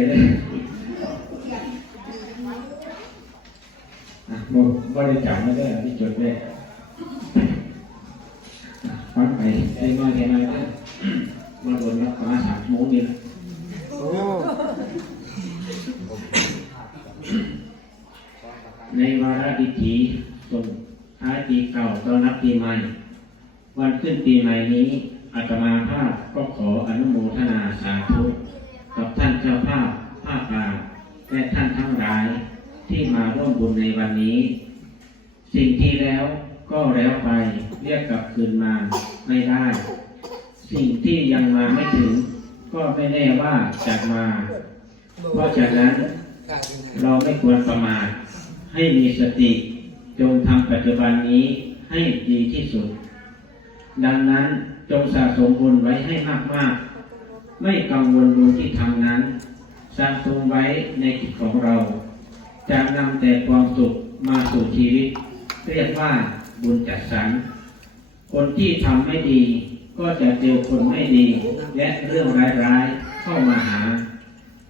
อะบอกบริจาคมาได้ที่จดได้อะฟังไปได้น้อยได้น้อยนะมาโดนรับมาณสามโมงนี่นะในวาระดิถีส่งท้ายปีเก่าต้อนรับปีใหม่ วันขึ้นปีใหม่นี้อาตมาภาพก็ขออนุโมทนาสาธุ กับท่านเจ้าภาพภาคกาและท่านทั้งหลายที่มาร่วมบุญในวันนี้ สิ่งที่แล้วก็แล้วไปเรียกกลับคืนมาไม่ได้ สิ่งที่ยังมาไม่ถึง ก็ไม่แน่ว่าจะมา เพราะฉะนั้นเราไม่ควรประมาทให้มีสติจงทำปัจจุบันนี้ให้ดีที่สุด ดังนั้นจงสะสมบุญไว้ให้มากๆ ไม่กังวลบุญที่ทำนั้นสะสมไว้ในจิตของเราจะนำแต่ความสุขมาสู่ชีวิต เรียกว่าบุญจัดสรรคนที่ทำไม่ดี ก็จะเจอคนไม่ดี และเรื่องร้ายๆเข้ามาหา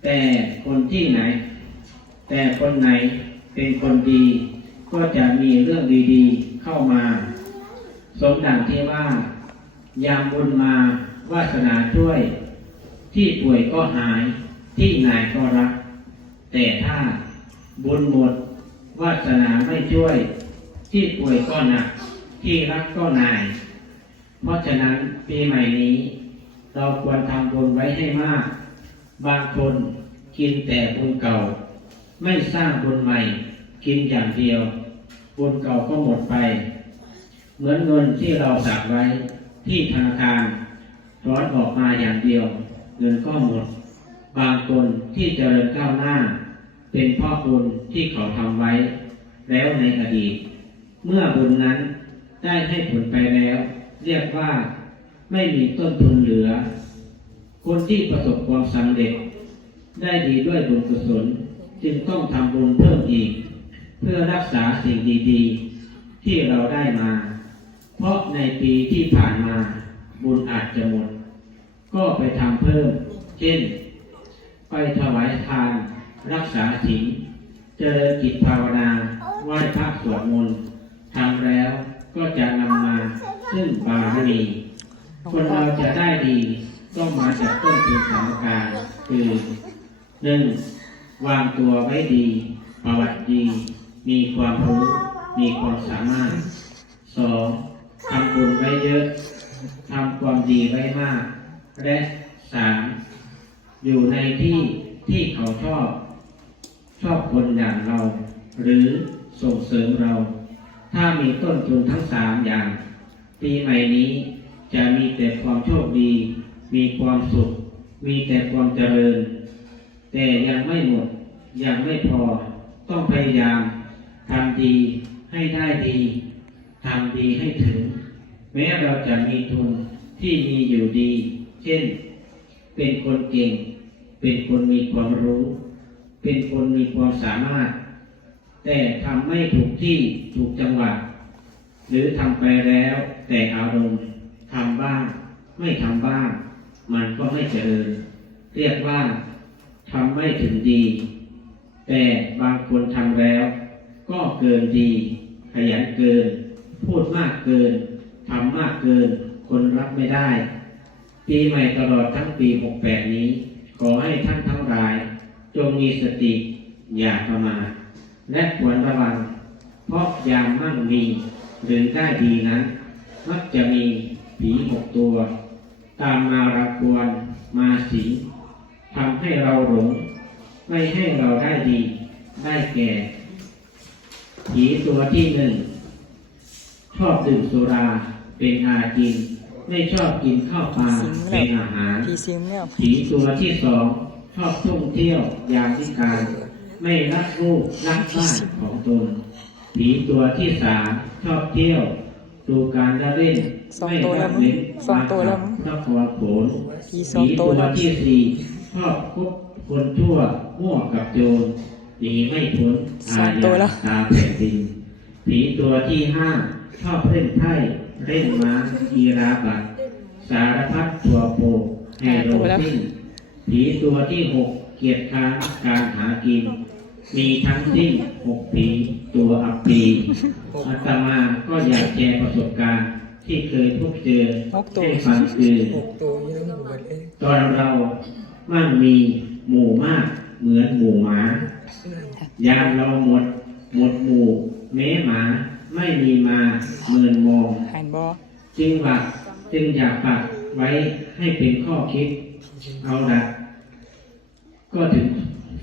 แต่คนที่ไหน แต่คนไหนเป็นคนดี ก็จะมีเรื่องดีๆเข้ามา สมดังที่ว่า ยามบุญมาวาสนาช่วย ที่ป่วยก็หายที่นายก็รัก แต่ถ้าบุญหมดวาสนาไม่ช่วย ที่ป่วยก็หนัก ที่รักก็นาย เพราะฉะนั้นปีใหม่นี้ เราควรทำบุญไว้ให้มาก บางคนกินแต่บุญเก่า ไม่สร้างบุญใหม่ กินอย่างเดียว บุญเก่าก็หมดไป เหมือนเงินที่เราฝากไว้ที่ธนาคารร้อนออกมาอย่างเดียว เงินก็หมด บางคนที่เจริญก้าวหน้า เป็นพ่อบุญที่เขาทำไว้ แล้วในอดีต เมื่อบุญนั้นได้ให้ผลไปแล้ว เรียกว่าไม่มีต้นทุนเหลือ คนที่ประสบความสำเร็จ ได้ดีด้วยบุญกุศลจึงต้องทำบุญเพิ่มอีก เพื่อรักษาสิ่งดีๆ ที่เราได้มา เพราะในปีที่ผ่านมาบุญอาจจะหมด ก็ไปทำเพิ่ม เช่น ไปถวายทาน รักษาศีลเจริญจิตภาวนาไหว้พระสวดมนต์ทำแล้วก็จะนำมาซึ่งบารมีคนเราจะได้ดีต้องมาจากต้นทุนสามประการคือหนึ่งวางตัวไว้ดี ประวัติดี มีความรู้ มีความสามารถสองทำบุญไว้เยอะทำความดีไว้มาก และสามอยู่ในที่ที่เขาชอบ ชอบคนอย่างเรา หรือส่งเสริมเรา ถ้ามีต้นทุนทั้งสามอย่าง ปีใหม่นี้จะมีแต่ความโชคดี มีความสุข มีแต่ความเจริญ แต่ยังไม่หมด ยังไม่พอ ต้องพยายามทำดีให้ได้ดีทำดีให้ถึง แม้เราจะมีทุนที่มีอยู่ดี เช่น เป็นคนเก่ง เป็นคนมีความรู้ เป็นคนมีความสามารถ แต่ทำไม่ถูกที่ถูกจังหวะหรือทำไปแล้ว แต่อารมณ์ทำบ้าง ไม่ทำบ้าง มันก็ไม่เจริญ เรียกว่าทำไม่ถึงดี แต่บางคนทำแล้ว ก็เกินดี ขยันเกิน พูดมากเกินทำมากเกิน คนรับไม่ได้ ปีใหม่ตลอดทั้งปี 68 นี้ ขอให้ท่านทั้งหลาย จงมีสติอย่าประมาทและควรระวัง เพราะยามมั่งมีหรือได้ดีนั้นมักจะมีผีหกตัว ตามมารักวนมาสิงทำให้เราหลง ไม่ให้เราได้ดี ได้แก่ผีตัวที่หนึ่งชอบดื่มสุราเป็นอาจิน ไม่ชอบกินข้าวปลาเป็นอาหารผีซิมแล้วผีตัวที่สองชอบท่องเที่ยวยามวิการ ไม่รักลูกรักบ้านของตนผีตัวที่สามชอบเที่ยว ดูการละเล่นสองไม่ตัวแล้รัวกมั้งเว้นสองตัวแล้วมามั้งกับพระครโขนผีสองตัวผีแล้วที่สี่ชอบคบคนชั่วมั่วกับโจรหนีไม่พ้นสองตัวแล้วตาแผ่นดินผีตัวที่ห้าชอบเล่นไพ่ เล่นม้ากีราบัตรสารพัดตัวโปกให้โรตัวแล้วสิ้นผีตัวที่หกเกียรติค้านการหากิน มีทั้งสิ้นหกปีตัวอัปปีอาตมาก็อยากแชร์ประสบการณ์ที่เคยพบเจอหกตัวให้ฟังคือหกตัวยังหมดเองตอนเรามั่งมีหมู่มากเหมือนหมู่หมายามเราหมด หมดหมู่แม้หมา ไม่มีมาเมินมองหันบอจึงหลักจึงอยากฝากไว้ให้เป็นข้อคิด เอาดักก็ถึง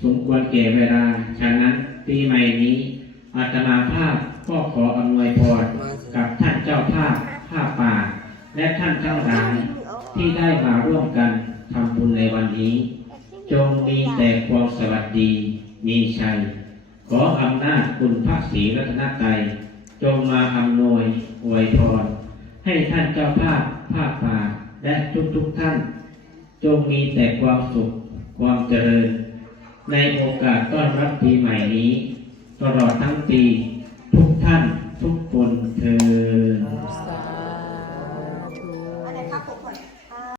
สมควรแก่เวลา ฉะนั้นปีใหม่นี้อาตมาภาพก็ขออำนวยพรกับท่านเจ้าภาพภาพป่า และท่านเจ้าหลายที่ได้มาร่วมกันทำบุญในวันนี้ จงมีแต่ความสวัสดี มีชัย ขออำนาจคุณพระศรีรัตนตรัย จงมาอำนวยอวยพรให้ท่านเจ้าภาพภาคป่าและทุกทุกๆท่าน จงมีแต่ความสุขความเจริญ ในโอกาสต้อนรับปีใหม่นี้ ตลอดทั้งปี